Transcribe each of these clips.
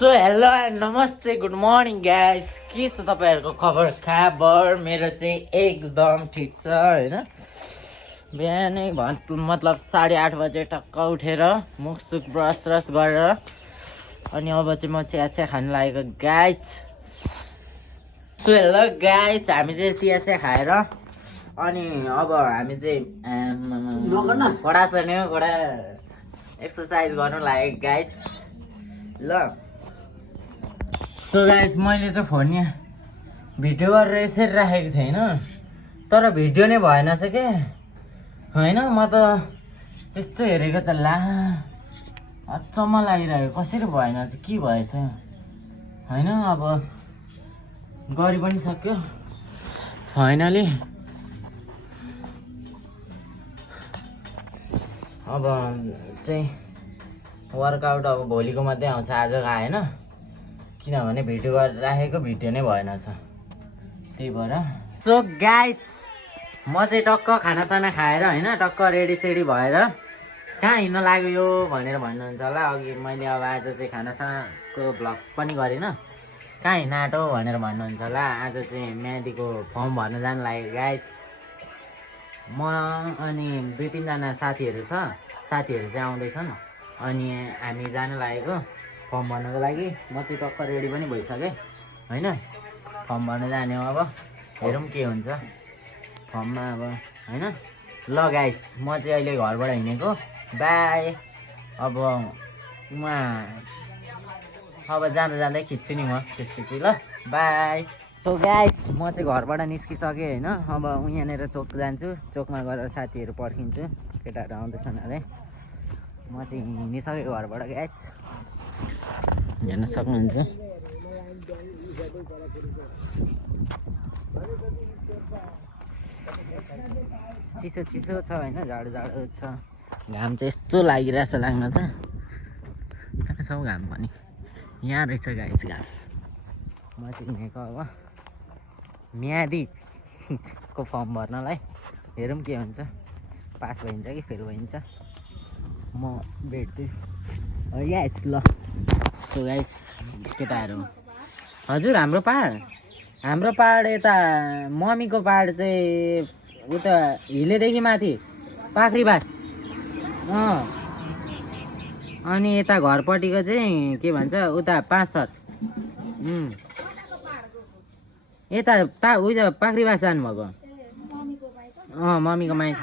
So hello and नमस्ते good morning guys. के छ तपाईँहरूको खबर मेरो चाहिँ एकदम ठिक छ होइन। बिहानै मतलब 8:30 बजे टक्क उठेर मुखसुख ब्रस गरेर अनि अब चाहिँ म चिया खानु लागेको गाइस। सो हेलो गाइस, हामी चाहिँ चिया खाएर अनि अब हामी चाहिँ कडा एक्सर्साइज गर्नु लाग्यो गाइस ल। सो गाइस, मैले चाहिँ फोन यहाँ भिडियो गरेर यसरी राखेको थिएँ होइन, तर भिडियो नै भएन चाहिँ के होइन। म त यस्तो हेरेको त ला अचम्म लागिरहेको, कसरी भएन चाहिँ के भएछ होइन। अब गरि पनि सक्यो फाइनली। अब चाहिँ वर्कआउट अब भोलिको मात्रै आउँछ, आजको आएन किनभने भिडियो गरेर राखेको भिडियो नै भएन छ, त्यही भएर। सो गाइस, म चाहिँ टक्क खानासाना खाएर होइन टक्क रेडी भएर कहाँ हिँड्न लाग्यो भनेर भन्नुहुन्छ होला। अघि मैले अब आज चाहिँ खानासानाको भ्लग पनि गरिनँ, कहाँ हिँड्न आँटो भनेर भन्नुहुन्छ होला। आज चाहिँ म्यादीको फर्म भर्न जानु लाग्यो गाइस। म अनि 2-3जना साथीहरू चाहिँ आउँदैछन् अनि हामी जानु लागेको फर्म भर्नको लागि। म चाहिँ टक्क रेडी पनि भइसकेँ होइन, फर्म भर्न जाने हो। अब हेरौँ के हुन्छ फर्ममा अब होइन। ल गाइस, म चाहिँ अहिले घरबाट हिँडेको, बाई। अब जाँदै खिच्छु नि म त्यसपछि ल, बाई। सो गाइस, म चाहिँ घरबाट निस्किसकेँ होइन। अब यहाँनिर चोक जान्छु, चोकमा गएर साथीहरू पर्खिन्छु, केटाहरू आउँदैछन् अरे। म चाहिँ हिँडिसकेँ घरबाट गाइस, हेर्न सक्नुहुन्छ। चिसो छ होइन, जाडो छ। घाम चाहिँ यस्तो लागिरहेछ लाग्न चाहिँ। कहाँ छ घाम पनि, यहाँ रहेछ गाइस घाम। म चाहिँ हिँडेको अब म्यादीको फर्म भर्नलाई। हेरौँ के हुन्छ, पास भइन्छ कि फेल भइन्छ। म भेट्छु गाइस ल। सो गाइस, केटाहरू हजुर, हाम्रो पहाड यता मम्मीको पहाड चाहिँ उता हिलेदेखि माथि पाख्रीबास। अनि यता घरपट्टिको चाहिँ के भन्छ उता 5 थर। यता उयो पाख्रीबास जानुभएको। मम्मीको माइत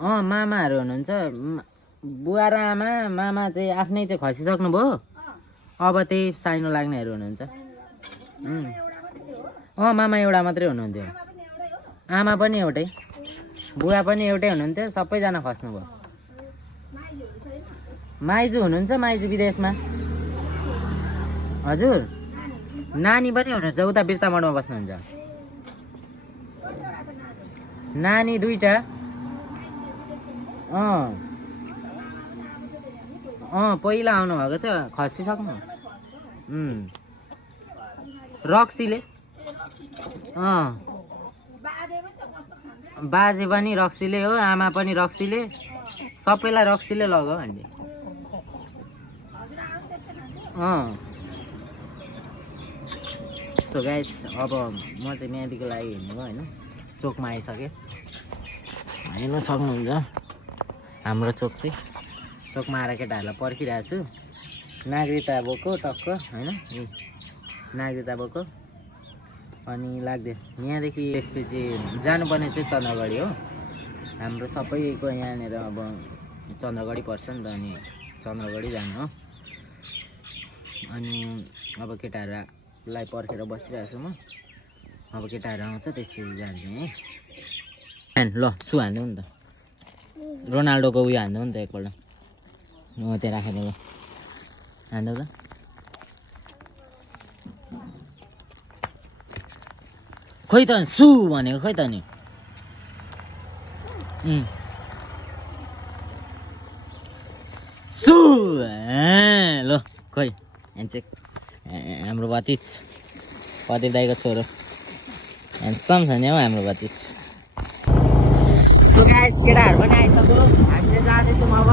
मामाहरू हुनुहुन्छ। बुवा र मामा चाहिँ आफ्नै चाहिँ खसिसक्नुभयो, अब त्यही साइनो लाग्नेहरू हुनुहुन्छ। मामा एउटा मात्रै हुनुहुन्थ्यो, आमा पनि एउटै, बुवा पनि एउटै हुनुहुन्थ्यो, सबैजना खस्नुभयो। माइजू हुनुहुन्छ, माइजू विदेशमा। हजुर, नानी पनि हुनुहुन्छ, उता बिर्तामोडमा बस्नुहुन्छ। नानी 2टा। पहिला आउनुभएको थियो, खसिसक्नु। रक्सीले बाजे पनि रक्सीले हो, आमा पनि रक्सीले, सबैलाई रक्सीले लग्यो भन्ने। सो गाइस, अब म चाहिँ म्यादीको लागि हिँड्नु होइन, चोकमा आइसकेँ। हेर्न सक्नुहुन्छ हाम्रो चोक चाहिँ। चोकमा आएर केटाहरूलाई पर्खिरहेको छु। नागरिकता बोको टक्क होइन, नागरिकता बोको अनि लाग्दै यहाँदेखि त्यसपछि जानुपर्ने चाहिँ चन्द्रगढी हो। हाम्रो सबैको यहाँनिर अब चन्द्रगढी पर्छ नि त, अनि चन्द्रगढी जानु हो। अनि अब केटाहरूलाई पर्खेर बसिरहेको छु म। अब केटाहरू आउँछ त्यसपछि जान्छु है। ल सु हान्दै नि त, रोनाल्डोको उयो हान्दै नि त एकपल्ट। त्यहाँ राखेर ल हान्दै त। खोइ त सु भनेको, खोइ त नि। सु ल खोइ ह्यान्डसेक। हाम्रो भतिज प्रदीप दाइको छोरो ह्यान्डसम छ नि हौ हाम्रो भतिज। सो गाइस, केटाहरू पनि आइसक्यो, हामीले जाँदैछौँ अब।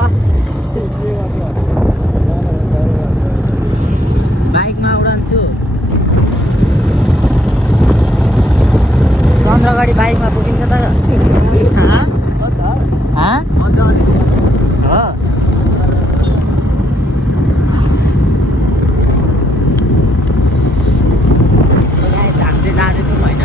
जान्छु चन्द्रगढी बाइकमा पुगिन्छ त हो हामी जाँदैछौँ होइन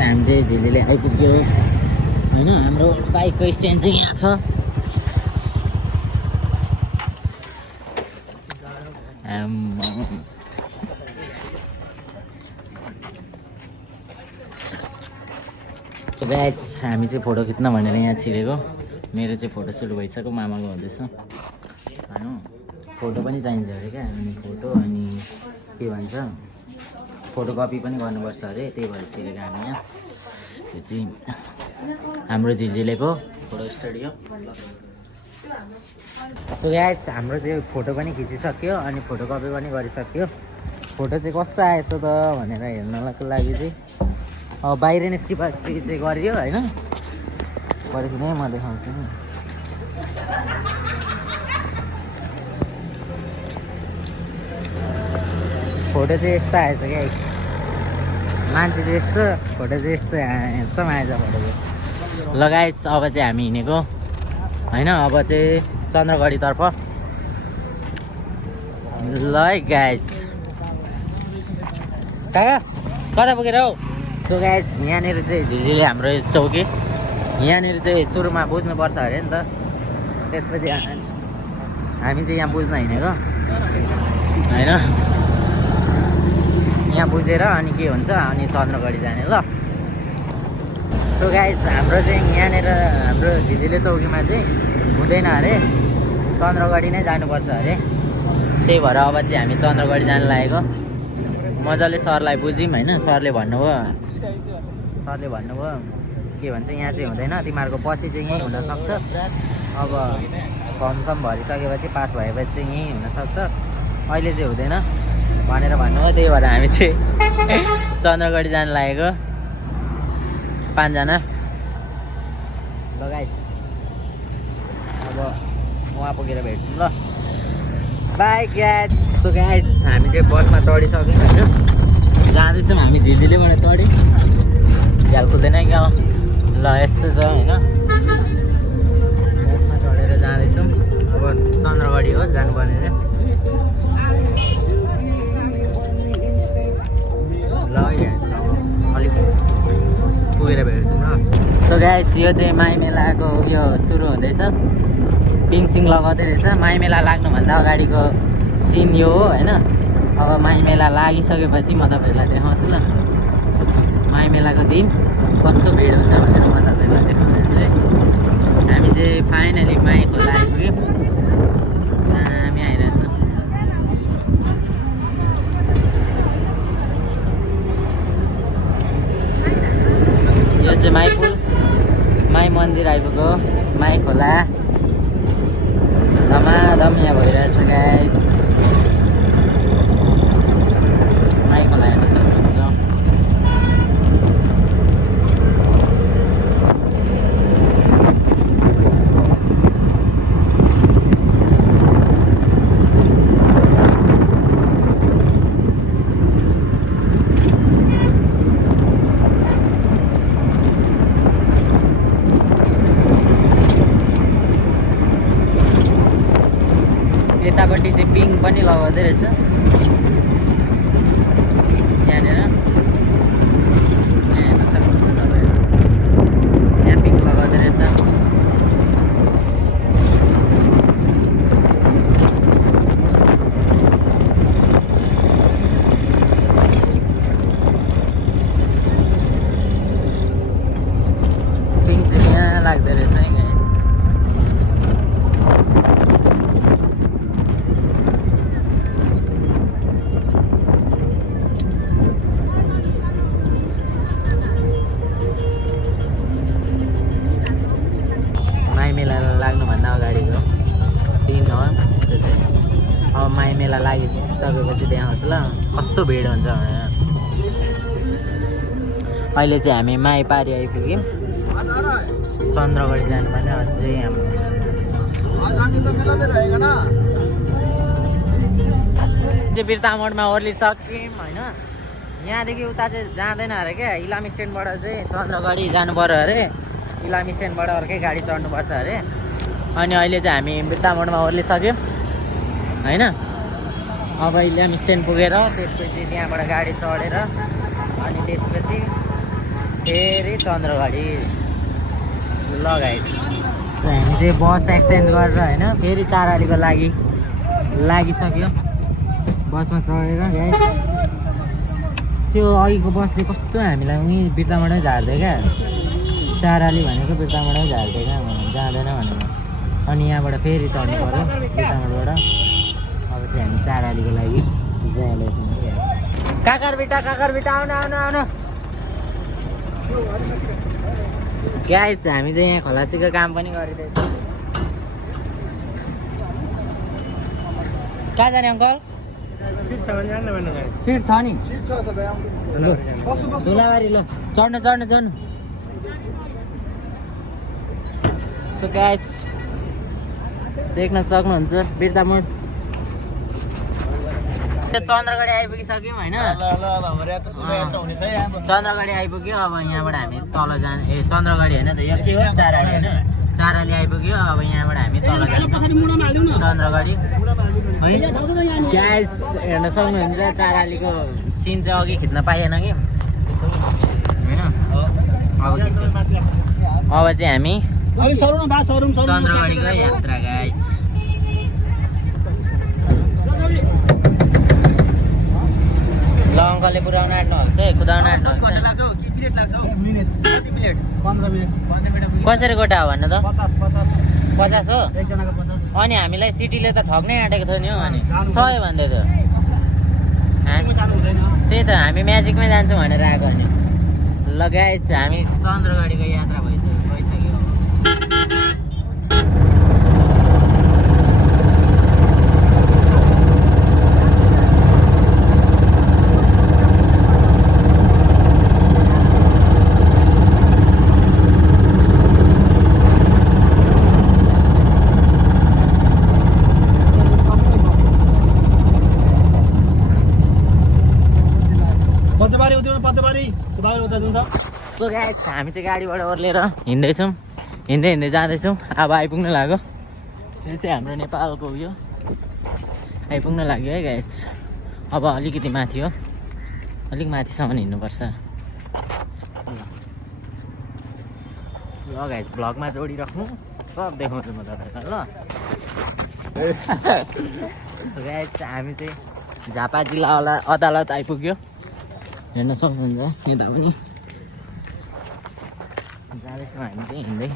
हामी चाहिँ झिलिले आइपुग्यो होइन हाम्रो बाइकको स्ट्यान्ड चाहिँ यहाँ छ गाइस हामी चाहिँ फोटो खिच्न भनेर यहाँ छिरेको मेरो चाहिँ फोटो सुरु भइसक्यो मामाको हुँदैछ होइन फोटो पनि चाहिन्छ अरे क्या अनि फोटो अनि के भन्छ फोटोकपी पनि गर्नुपर्छ अरे त्यही भएर छिरेको हामी यहाँ त्यो चाहिँ हाम्रो झिलझिलेको फोटो स्टुडियो सो गाइस हाम्रो चाहिँ फोटो पनि खिचिसक्यो अनि फोटोकपी पनि गरिसक्यो फोटो चाहिँ कस्तो आएछ त भनेर हेर्नको लागि चाहिँ अब बाहिर निस्केपछि चाहिँ गरियो होइन गरेको नै म देखाउँछु नि फोटो चाहिँ यस्तो आएछ क्या मान्छे चाहिँ यस्तो फोटो चाहिँ यस्तो ह्यान्डसम आएछ फोटो चाहिँ लगाएछ अब चाहिँ हामी हिँडेको होइन अब चाहिँ चन्द्रगढीतर्फ ल है गाइज काका कता पुगेर हौ सो गाइज यहाँनिर चाहिँ झिलिले हाम्रो चौकी यहाँनिर चाहिँ सुरुमा बुझ्नुपर्छ अरे नि त त्यसपछि हामी चाहिँ यहाँ बुझ्न हिँडेको होइन यहाँ बुझेर अनि के हुन्छ अनि चन्द्रगढी जाने ल सो गाइस हाम्रो चाहिँ यहाँनिर हाम्रो झिलिले चौकीमा चाहिँ हुँदैन अरे चन्द्रगढी नै जानुपर्छ अरे त्यही भएर अब चाहिँ हामी चन्द्रगढी जानु लागेको मजाले सरलाई बुझ्यौँ होइन सरले भन्नुभयो के भन्छ यहाँ चाहिँ हुँदैन तिमीहरूको पछि चाहिँ यहीँ हुनसक्छ अब फर्मसम भरिसकेपछि पास भएपछि चाहिँ यहीँ हुनसक्छ अहिले चाहिँ हुँदैन भनेर भन्नुभयो त्यही भएर हामी चाहिँ चन्द्रगढी जानु लागेको 5 जना लगाइ अब वहाँ पुगेर भेट्छौँ ल बाई गाइज सो गाइज हामी चाहिँ बसमा चढिसक्यौँ होइन जाँदैछौँ हामी झिलिलेबाट चढ्यौँ झ्याल खुल्दैन क्या ल यस्तो छ होइन बसमा चढेर जाँदैछौँ अब चन्द्रगढी हो जानुपर्ने चाहिँ ल अलिक पुगेर भेट्छौँ ल सो गाइस यो चाहिँ माई मेलाको उयो सुरु हुँदैछ पिङसिङ लगाउँदै रहेछ माई मेला लाग्नुभन्दा अगाडिको सिन यो हो होइन अब माई मेला लागिसकेपछि म तपाईँहरूलाई देखाउँछु ल माई मेलाको दिन कस्तो भिड हुन्छ भनेर म तपाईँहरूलाई देखाउँदैछु है हामी चाहिँ फाइनली माई खोला आइपुग्यौँ हामी आइरहेछ यो चाहिँ माई पुल माई मन्दिर आइपुग्यो माई खोला धमाधम यहाँ भइरहेछ गाइस माई खोला हेर्न सक्नुहुन्छ यतापट्टि चाहिँ पिङ पनि लगाउँदै रहेछ यहाँनिर यहाँ हेर्न सक्नुहुन्छ तपाईँहरू यहाँ पिङ लगाउँदै रहेछ पिङ चाहिँ यहाँ लाग्दो रहेछ है गाइस माई मेला लागिसकेपछि देखाउँछु ल कस्तो भिड हुन्छ भनेर। अहिले चाहिँ हामी माई पारी आइपुग्यौँ। चन्द्रगढी जानुपर्ने अझै हाम्रो बिर्तामोडमा ओर्लिसक्यौँ होइन। यहाँदेखि उता चाहिँ जाँदैन अरे क्या, इलाम स्ट्यान्डबाट चाहिँ चन्द्रगढी जानु पऱ्यो अरे। इलाम स्ट्यान्डबाट अर्कै गाडी चढ्नुपर्छ अरे। अनि अहिले चाहिँ हामी बिर्तामोडमा ओर्लिसक्यौँ होइन। अब इलाम स्ट्यान्ड पुगेर त्यसपछि त्यहाँबाट गाडी चढेर अनि त्यसपछि फेरि चन्द्रगढी लगाइदिन्छ। हामी चाहिँ बस एक्सचेन्ज गरेर होइन फेरि 4 आलीको लागिसक्यो। बसमा चढेर गाइस त्यो अघिको बसले कस्तो हामीलाई उहीँ बिर्तामोडमै झार्दै क्या। 4 आली भनेको बिर्तामोडमै झार्दै क्या, जाँदैन भनेर। अनि यहाँबाट फेरि चढ्नु पऱ्यो बिर्तामोडबाट। अब चाहिँ हामी 4 आलीको लागि जाँदैछौँ। काकर बिटा आउनु आउनु आउनु गाइस। हामी चाहिँ यहाँ खलासीको काम पनि गरिरहेछौँ। कहाँ जाने अङ्कल? सिट छ नि धुलाबारी। ल चढ्नु। सो गाइस देख्न सक्नुहुन्छ बिर्तामोड चन्द्रगढी आइपुगिसक्यौँ होइन। चन्द्रगढी आइपुग्यो। अब यहाँबाट हामी तल जाने चन्द्रगढी होइन त यो के हो 4 आली होइन। 4 आली आइपुग्यो। अब यहाँबाट हामी तल जान्छौँ चन्द्रगढी है। गाइस हेर्न सक्नुहुन्छ 4 आलीको सिन चाहिँ अघि खिच्न पाइएन कि होइन। अब चाहिँ हामी चन्द्रगढीको यात्रा गाइस। ल अङ्कलले पुऱ्याउन आँट्नुहुन्छ है, कुदाउन आँट्नुहुन्छ। कसरी गोटा हो भन्नु त? 50 हो। अनि हामीलाई सिटीले त ठग्नै आँटेको थियो नि हौ। अनि 100 भन्दै थियो। त्यही त हामी म्याजिकमै जान्छौँ भनेर आएको नि। ल गाइस हामी चन्द्रगढीको यात्रा भइसक्यो। सो गाइस हामी चाहिँ गाडीबाट ओर्लेर हिँड्दै जाँदैछौँ। अब आइपुग्न लाग्यो। यो चाहिँ हाम्रो नेपालको उयो आइपुग्न लाग्यो है गाइस। अब अलिकति माथि हो, अलिक माथिसम्म हिँड्नुपर्छ। ल गाइस भ्लगमा जोडिराख्नु, सब देखाउँछु म तपाईँलाई ल। सो गाइस हामी चाहिँ झापा जिल्ला अदालत आइपुग्यो। हेर्न सक्नुहुन्छ यता पनि जाँदैछौँ हामी चाहिँ हिँड्दै।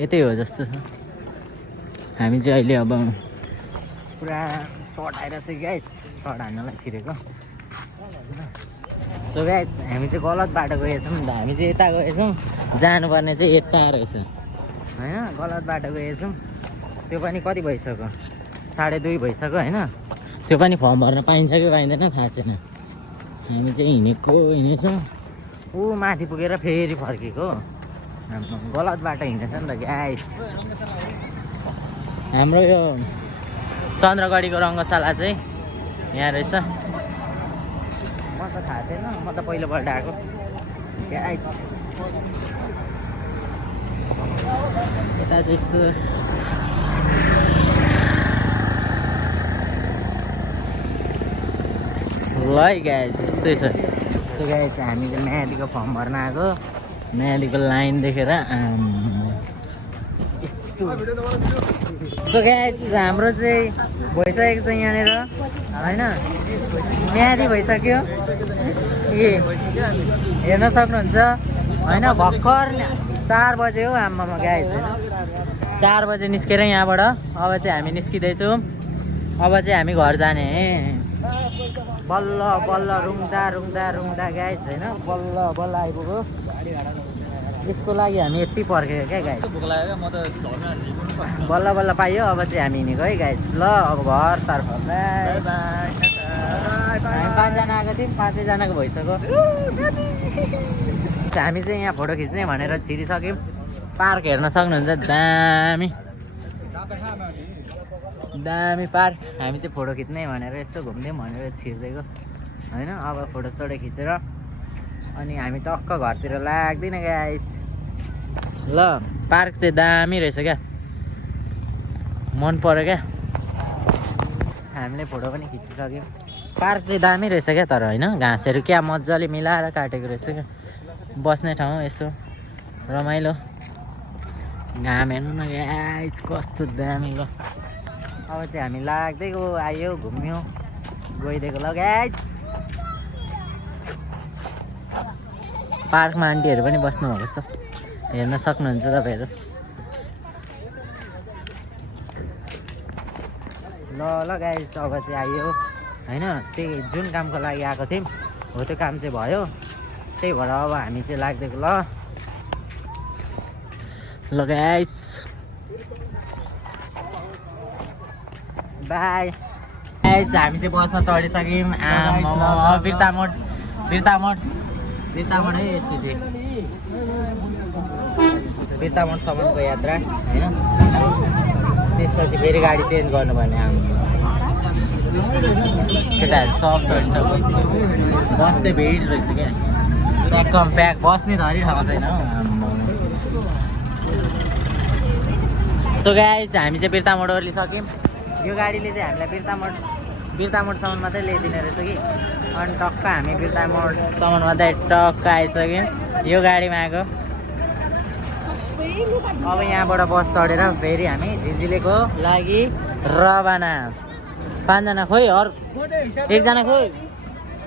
यतै हो जस्तो छ। हामी चाहिँ अहिले अब पुरा सर्ट आइरहेको छ गाइस, सर्ट हान्नलाई छिरेको। सो गाइस हामी चाहिँ गलत बाटो गएछौँ नि त। हामी चाहिँ यता गएछौँ, जानुपर्ने चाहिँ यता रहेछ होइन। गलत बाटो गएछौँ। त्यो पनि कति भइसक्यो, 2:30 भइसक्यो होइन। त्यो पनि फर्म भर्न पाइन्छ कि पाइँदैन थाहा छैन। हामी चाहिँ हिँडेछौँ ऊ माथि पुगेर फेरि फर्केको। हाम्रो गलत बाटो हिँडेछ नि त गाइस। हाम्रो यो चन्द्रगढीको रङ्गशाला चाहिँ यहाँ रहेछ। म त थाहा थिएन, म त पहिलोपल्ट आएको गाइस। यता चाहिँ यस्तो ल गाइस यस्तै छ। सो गाइस हामी चाहिँ म्यादीको फर्म भर्न आएको। म्यादीको लाइन देखेर यस्तो। सो गाइस हाम्रो चाहिँ भइसकेको छ यहाँनिर होइन। म्यादी भइसक्यो ए हेर्न सक्नुहुन्छ होइन। भर्खर 4 बजे हो आम्मामा गाइस होइन। 4 बजे निस्केर यहाँबाट अब चाहिँ हामी निस्किँदैछौँ। अब चाहिँ हामी घर जाने। बल्ल बल्ल रुङ्दा रुङ्दा रुङ्दा गाइस होइन बल्ल बल्ल आइपुग्यो यसको लागि हामी यति पर्खेको क्या गाइस बल्ल बल्ल पाइयो अब चाहिँ हामी हिँडेको है गाइस ल अब घरतर्फ हामी 5 जना आएको थियौँ 5 जनाको भइसक्यो हामी चाहिँ यहाँ फोटो खिच्ने भनेर छिरिसक्यौँ पार्क हेर्न सक्नुहुन्छ दामी दामी पार्क हामी चाहिँ फोटो खिच्ने भनेर यसो घुम्दै भनेर छिर्दिएको होइन अब फोटोसोटो खिचेर अनि हामी टक्क घरतिर लाग्दैन गाइस ल पार्क चाहिँ दामी रहेछ क्या मन पर्यो क्या हामीले फोटो पनि खिचिसक्यौँ पार्क चाहिँ दामी रहेछ क्या तर होइन घाँसहरू क्या मजाले मिलाएर काटेको रहेछ क्या बस्ने ठाउँ यसो रमाइलो घाम हेर्नु न गाइस कस्तो दामी ल अब चाहिँ हामी लाग्दै गयो आयो घुम्यो गइदिएको ल गाइस पार्कमा आन्टीहरू पनि बस्नुभएको छ हेर्न सक्नुहुन्छ तपाईँहरू ल ल गाइस अब चाहिँ आयो होइन त्यही जुन कामको लागि आएको थियौँ हो त्यो काम चाहिँ भयो त्यही भएर अब हामी चाहिँ लाग्दिएको ल गाइस बाई गाइस हामी चाहिँ बसमा चढिसक्यौँ बिर्तामोड है यसको चाहिँ बिर्तामोडसम्मको यात्रा होइन त्यसपछि फेरि गाडी चेन्ज गर्नुपर्ने हाम्रो केटाहरू सब चढिसक्यो बस चाहिँ भिड रहेछ क्या एकदम प्याक बस्ने धरी ठाउँ छैन हौ सो गाइस हामी चाहिँ बिर्तामोड ओर्लिसक्यौँ यो गाडीले चाहिँ हामीलाई बिर्तामोडसम्म मात्रै ल्याइदिने रहेछ कि अनि टक्क हामी बिर्तामोडसम्म मात्रै टक्क आइसक्यौँ यो गाडीमा आएको अब यहाँबाट बस चढेर फेरि हामी झिलझिलेको लागि रवाना 5 जना खोइ अरू 1 जना खोइ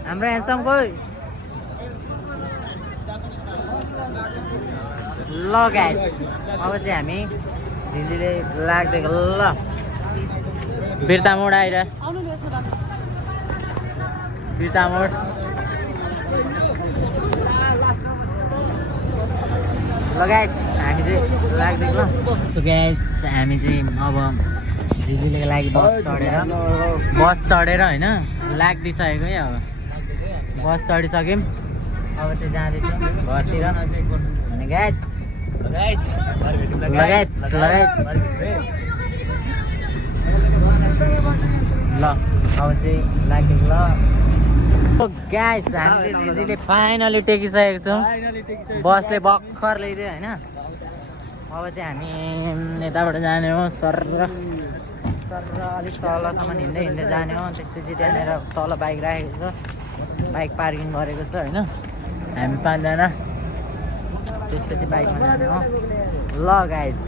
हाम्रो ह्यान्डसम खोइ ल गाइस अब चाहिँ हामी झिलझिले लाग्दिएको ल बिर्तामोड आएर बिर्तामोड ल गाइस हामी चाहिँ लाग्दिएको ल सो गाइस हामी चाहिँ अब झिलिलेको लागि बस चढेर होइन लाग्दिसकेको है अब बस चढिसक्यौँ अब चाहिँ जाँदैछौँ घरतिर अनि गाइस ल अब चाहिँ लाग्दिएको ल गाइस हामीले दिदीले फाइनली टेकिसकेको छौँ बसले भर्खर ल्याइदियो होइन अब चाहिँ हामी यताबाट जाने हो सर अलिक तलसम्म हिँड्दै जाने हो त्यसपछि त्यहाँनिर तल बाइक राखेको छ बाइक पार्किङ गरेको छ होइन हामी 5 जना त्यसपछि बाइकमा जाने हो ल गाइस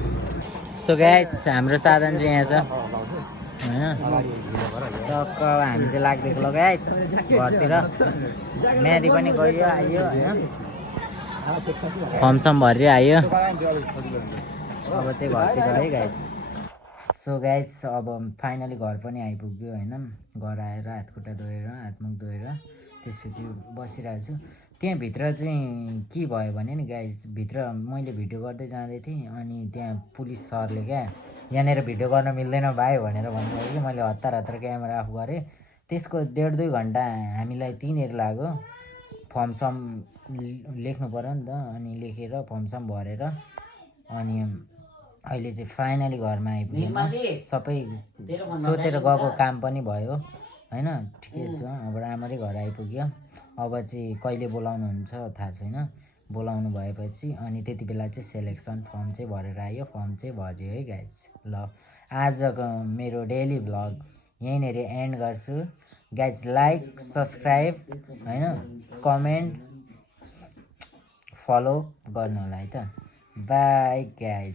सो गाइस हाम्रो साधन चाहिँ यहाँ छ होइन टक्क हामी चाहिँ लाग्दिएको ल गाइस घरतिर म्यादी पनि गयो आयो होइन फर्मसम भरियो आयो अब चाहिँ घरतिर है गाइस सो गाइस अब फाइनली घर पनि आइपुग्यो होइन घर आएर हातखुट्टा धोएर हातमुख धोएर त्यसपछि बसिरहेको छु त्यहाँभित्र चाहिँ के भयो भने नि गाइस भित्र मैले भिडियो गर्दै जाँदै थिएँ अनि त्यहाँ पुलिस सरले क्या यहाँनिर भिडियो गर्न मिल्दैन भाइ भनेर भन्नुभयो कि मैले हतार क्यामेरा अफ गरेँ त्यसको 1.5-2 घन्टा हामीलाई तिनीहरू लाग्यो फर्मसम लेख्नु पऱ्यो नि त अनि लेखेर फर्मसम भरेर अनि अहिले चाहिँ फाइनली घरमा आइपुग्यो सबै सोचेर गएको काम पनि भयो होइन ठिकै छ अब राम्ररी घर आइपुग्यो अब चाहिँ कहिले बोलाउनुहुन्छ थाहा छैन बोलाउनु भएपछि अनि त्यति बेला चाहिँ सेलेक्सन फर्म चाहिँ भरेर आयो फर्म चाहिँ भर्यो है गाइस ल आजको मेरो डेली भ्लग यहीँनिर एन्ड गर्छु गाइस लाइक सब्सक्राइब होइन कमेन्ट फलो गर्नु होला है त बाई गाइस